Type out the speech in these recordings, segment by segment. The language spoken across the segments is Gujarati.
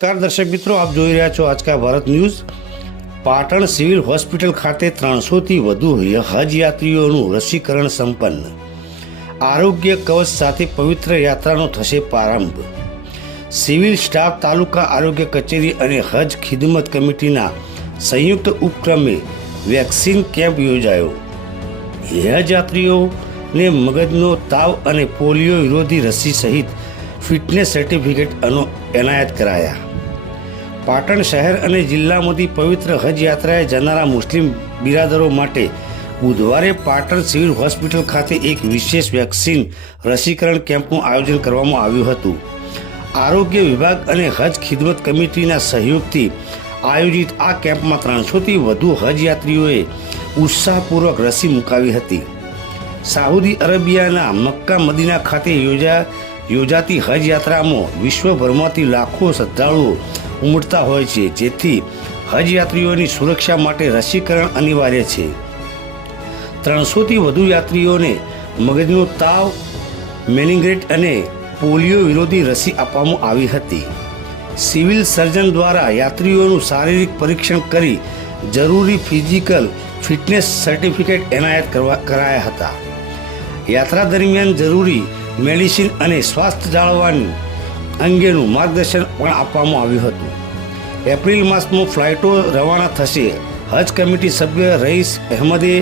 નમસ્કાર દર્શક મિત્રો, આપ જોઈ રહ્યા છો Aajka Bharat news. Patan civil hospital ખાતે 300થી વધુ હજ યાત્રીઓનું રસીકરણ સંપન્ન। આરોગ્ય કવચ સાથે પવિત્ર યાત્રાનો થશે પ્રારંભ। સિવિલ સ્ટાફ, તાલુકા આરોગ્ય કચેરી અને હજ ખિદમત કમિટીના સંયુક્ત ઉપક્રમે વેક્સિન કેમ્પ યોજાયો। હજ યાત્રીઓને મગજનો તાવ અને પોલિયો વિરોધી રસી સહિત ફિટનેસ સર્ટિફિકેટ એનાયત કરાયા। પાટણ શહેર અને જિલ્લામાંથી પવિત્ર હજ યાત્રાએ જનારા મુસ્લિમ બિરાદરો માટે બુધવારે પાટણ સિવિલ હોસ્પિટલ ખાતે એક વિશેષ વેક્સિન રસીકરણ કેમ્પનું આયોજન કરવામાં આવ્યું હતું। આરોગ્ય વિભાગ અને હજ ખિદમત કમિટીના સહયોગથી આયોજિત આ કેમ્પમાં 300થી વધુ હજ યાત્રીઓએ ઉત્સાહપૂર્વક રસી મુકાવી હતી। સાઉદી અરેબિયાના મક્કા મદીના ખાતે યોજાતી હજ યાત્રામાં વિશ્વભરમાંથી લાખો શ્રદ્ધાળુઓ ઉમટતા હોય છે, જેથી હજ યાત્રીઓની સુરક્ષા માટે રસીકરણ અનિવાર્ય છે। 300થી વધુ યાત્રીઓને મગજનો તાવ, મેનિન્જાઇટિસ અને પોલિયો વિરોધી રસી આપવામાં આવી હતી। સિવિલ સર્જન દ્વારા યાત્રીઓનું શારીરિક પરીક્ષણ કરી જરૂરી ફિઝિકલ ફિટનેસ સર્ટિફિકેટ એનાયત કરાયા હતા। યાત્રા દરમિયાન જરૂરી મેડિસિન અને સ્વાસ્થ્ય જાળવવાની અંગેનું માર્ગદર્શન પણ આપવામાં આવ્યું હતું। એપ્રિલ માસમાં ફ્લાઇટો રવાના થશે। હજ કમિટી સભ્ય રઈસ અહેમદે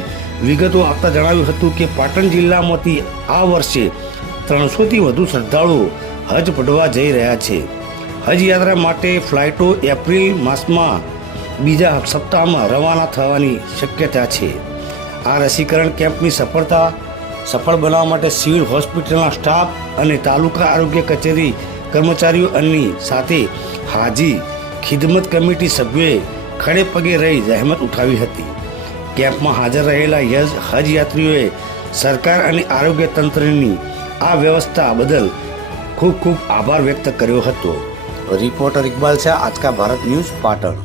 વિગતો આપતા જણાવ્યું હતું કે પાટણ જિલ્લામાંથી આ વર્ષે 300થી વધુ શ્રદ્ધાળુઓ હજ પઢવા જઈ રહ્યા છે। હજ યાત્રા માટે ફ્લાઇટો એપ્રિલ માસમાં બીજા સપ્તાહમાં રવાના થવાની શક્યતા છે। આ રસીકરણ કેમ્પની સફળ બનાવવા માટે સિવિલ હોસ્પિટલના સ્ટાફ અને તાલુકા આરોગ્ય કચેરી કર્મચારીઓ અને સાથે હાજી ખિદમત કમિટી સભ્યોએ ખડે પગે રહી જહેમત ઉઠાવી હતી। કેમ્પમાં હાજર રહેલા હજ યાત્રીઓએ સરકાર અને આરોગ્ય તંત્રની આ વ્યવસ્થા બદલ ખૂબ ખૂબ આભાર વ્યક્ત કર્યો હતો। Reporter Iqbal Shah, Aajka Bharat news, Patan.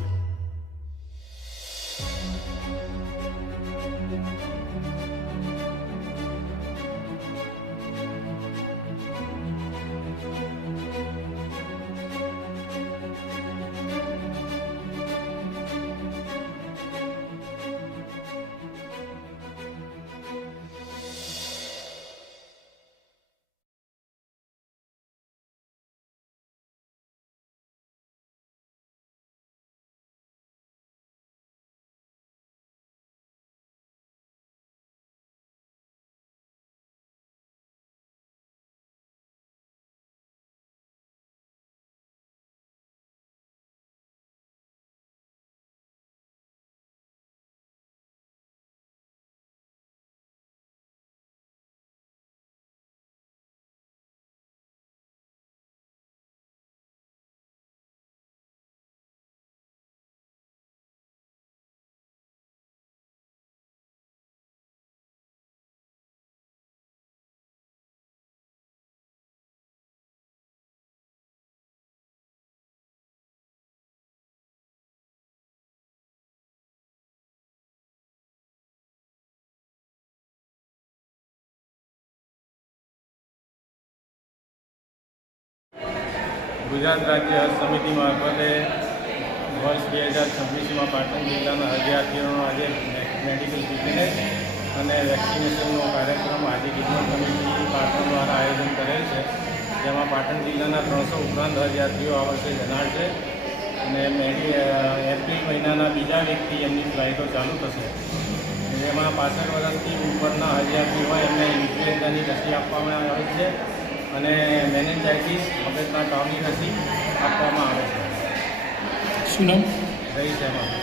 ગુજરાત રાજ્ય હજ સમિતિ મારફતે વર્ષ 2026માં પાટણ જિલ્લાના હજ યાત્રીઓનો આજે મેડિકલ ફિટનેસ અને વેક્સિનેશનનો કાર્યક્રમ આજે ખિદમત કમિટી પાટણ દ્વારા આયોજન કરેલ છે, જેમાં પાટણ જિલ્લાના 300 ઉપરાંત હજ યાત્રીઓ આ વર્ષે જનાર છે અને એપ્રિલ મહિનાના બીજા વીકથી એમની ફ્લાઇટો ચાલુ થશે। જેમાં 65 વર્ષથી ઉપરના હજ યાત્રી હોય એમને ઇન્ફ્લુએન્ઝાની રસી આપવામાં આવે છે અને મેનિન્જાઇટિસ, મગજના તાવની રસી આપવામાં આવે છે। શું નામ? રઈસ અહેમદ।